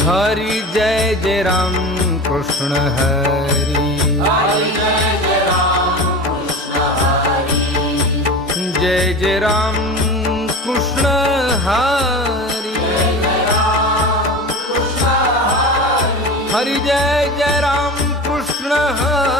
हरी जय जय राम कृष्ण हरी। जय जय राम कृष्ण हरी। हरी। जय जय राम कृष्ण हरी। हरी।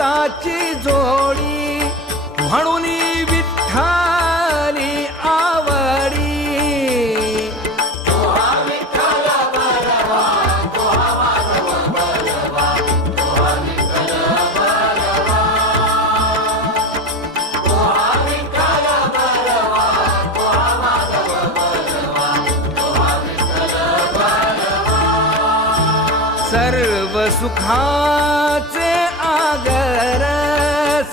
हाताची जोडी म्हणून विठ्ठाली आवडी. सर्व सुखाच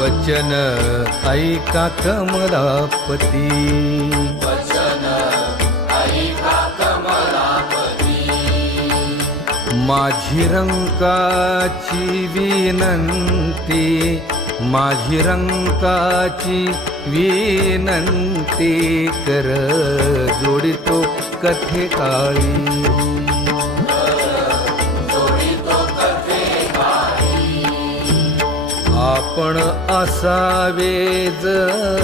वचन ऐका कमलापती माझी रंकाची विनंती माझी रंकाची विनंती कर जोडितो कथे काळी आपण असावे जर